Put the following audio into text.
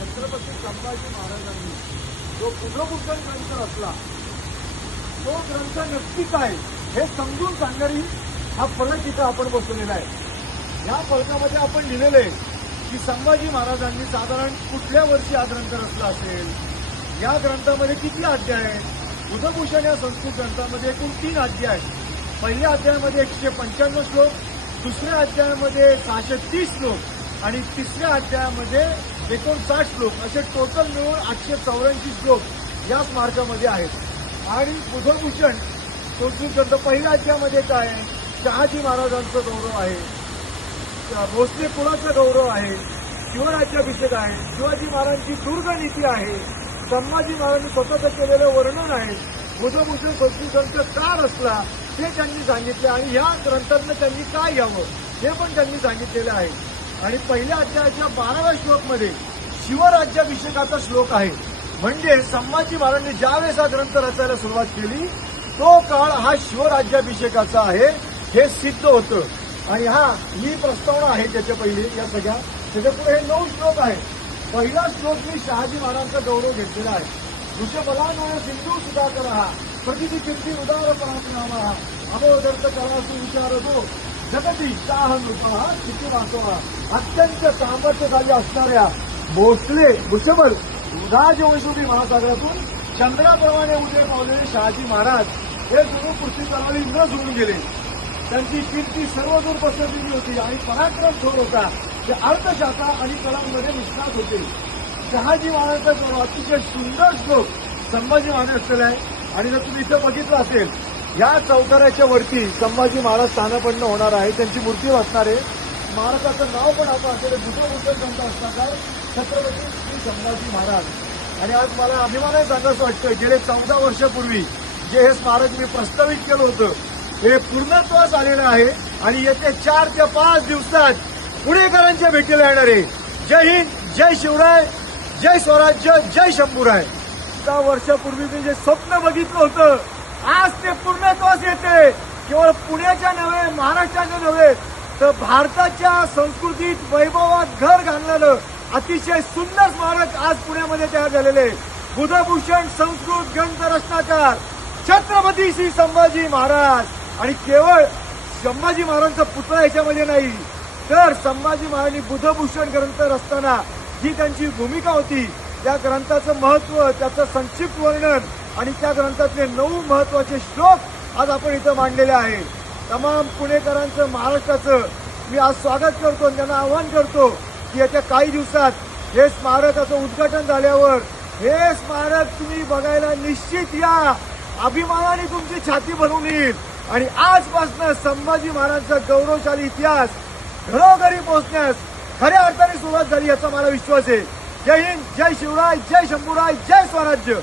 छत्रपती संभाजी महाराजांनी जो बुधभूषण ग्रंथ रचला तो ग्रंथ नक्की काय हे समजून सांगणारी हा फलक इथं आपण बसवलेला आहे। या फलकामध्ये आपण लिहिलेलं आहे की संभाजी महाराजांनी साधारण कुठल्या वर्षी हा ग्रंथ रचला असेल। या ग्रंथामध्ये किती अध्याय आहेत? बुधभूषण या संस्कृत ग्रंथामध्ये एकूण 3 अध्याय आहेत। पहिल्या अध्यायामध्ये 195 श्लोक, दुसऱ्या अध्यायामध्ये 630 श्लोक आणि तिसऱ्या अध्यायामध्ये 59 श्लोक, असे टोटल मिळून 884 श्लोक या स्मारकामध्ये आहेत। आणि बुधभूषण संस्कृत ग्रंथ पहिल्या अध्यायामध्ये काय आहे? शहाजी महाराजांचा गौरव आहे, भोसले कुळाचा गौरव आहे, शिवराज्याभिषेक आहे, शिवाजी महाराजांची दुर्गनीती आहे, संभाजी महाराजांनी स्वतःचं केलेलं वर्णन आहे। बुधभूषण संस्कृत ग्रंथ का रचला ते त्यांनी सांगितले आणि या ग्रंथातनं त्यांनी काय घ्यावं हे पण त्यांनी सांगितलेलं आहे। आणि पहिल्या अध्यायाच्या 12व्या श्लोकमध्ये शिवराज्याभिषेकाचा श्लोक आहे। म्हणजे संभाजी महाराजांनी ज्यावेळेस हा ग्रंथ रचायला सुरुवात केली तो काळ हा शिवराज्याभिषेकाचा आहे हे सिद्ध होतं। आणि ही प्रस्तावना आहे त्याच्या पहिले या त्याच्या पुढे हे 9 श्लोक आहे। पहिला श्लोक मी शहाजी महाराजांचा गौरव घेतलेला आहे। वृषभलानोय सिंधू सुधाकर हा प्रगती कीर्ती उदार पराक्रम हा अमोदर्थ करासू विचारतो जगती शाह नृपा किती वाचवा। अत्यंत सामर्थ्यशाली असणाऱ्या भोसले वृषभल राजवंशोधी महासागरातून चंद्राप्रमाणे उदय पावलेले शहाजी महाराज हे जणू पृथ्वीतलावरी न जुळून गेले। त्यांची कीर्ती सर्वदूर पसरलेली होती आणि पराक्रम थोर होता ते अर्थशाखा आणि कलांमध्ये निष्णात होते। शहाजी महाराजांचा जो अतिशय सुंदर श्लोक संभाजी महाराज असलेला आहे। आणि जर तुम्ही इथं बघितलं असेल या चौकाराच्या वरती संभाजी महाराज स्थानापन्न होणार आहे, त्यांची मूर्ती वाचणार आहे। महाराजाचं नाव पण आपण असलेले बुधभूषण ग्रंथ असणार आहे छत्रपती श्री संभाजी महाराज। आणि आज मला अभिमानाने सांगायचं वाटतं गेले 14 वर्षापूर्वी जे हे स्मारक मी प्रस्तावित केलं होतं हे पूर्णत्वास आलेलं आहे आणि येत्या 4 ते 5 दिवसात पुणेकरांच्या भेटीला येणार आहे। जय हिंद, जय शिवराय, जय स्वराज्य, जय शंभूराय। 10 वर्षापूर्वी मी जे स्वप्न बघितलं होतं आज ते पूर्णत्वास येते। केवळ पुण्याच्या नव्हे, महाराष्ट्राच्या नव्हे तर भारताच्या संस्कृतीत वैभवात घर घालणारं अतिशय सुंदर स्मारक आज पुण्यामध्ये तयार झालेले आहे। बुधभूषण संस्कृत ग्रंथ रचनाकार छत्रपती श्री संभाजी महाराज। आणि केवळ संभाजी महाराजांचा पुतळा याच्यामध्ये नाही तर संभाजी महाराजांनी बुधभूषण ग्रंथ रचताना जी त्यांची भूमिका होती त्या ग्रंथाचं महत्व, त्याचं संक्षिप्त वर्णन आणि त्या ग्रंथातले 9 महत्वाचे श्लोक आज आपण इथं मांडलेले आहे। तमाम पुणेकरांचं, महाराष्ट्राचं मी आज स्वागत करतो आणि त्यांना आवाहन करतो की येत्या काही दिवसात हे स्मारकाचं उद्घाटन झाल्यावर हे स्मारक तुम्ही बघायला निश्चित या। अभिमानाने तुमची छाती भरून येईल आणि आजपासून संभाजी महाराजांचा गौरवशाली इतिहास घरोघरी पोहोचण्यास खऱ्या अर्थाने सुरुवात झाली याचा मला विश्वास आहे। जय हिंद, जय शिवराय, जय शंभूराय, जय स्वराज्य।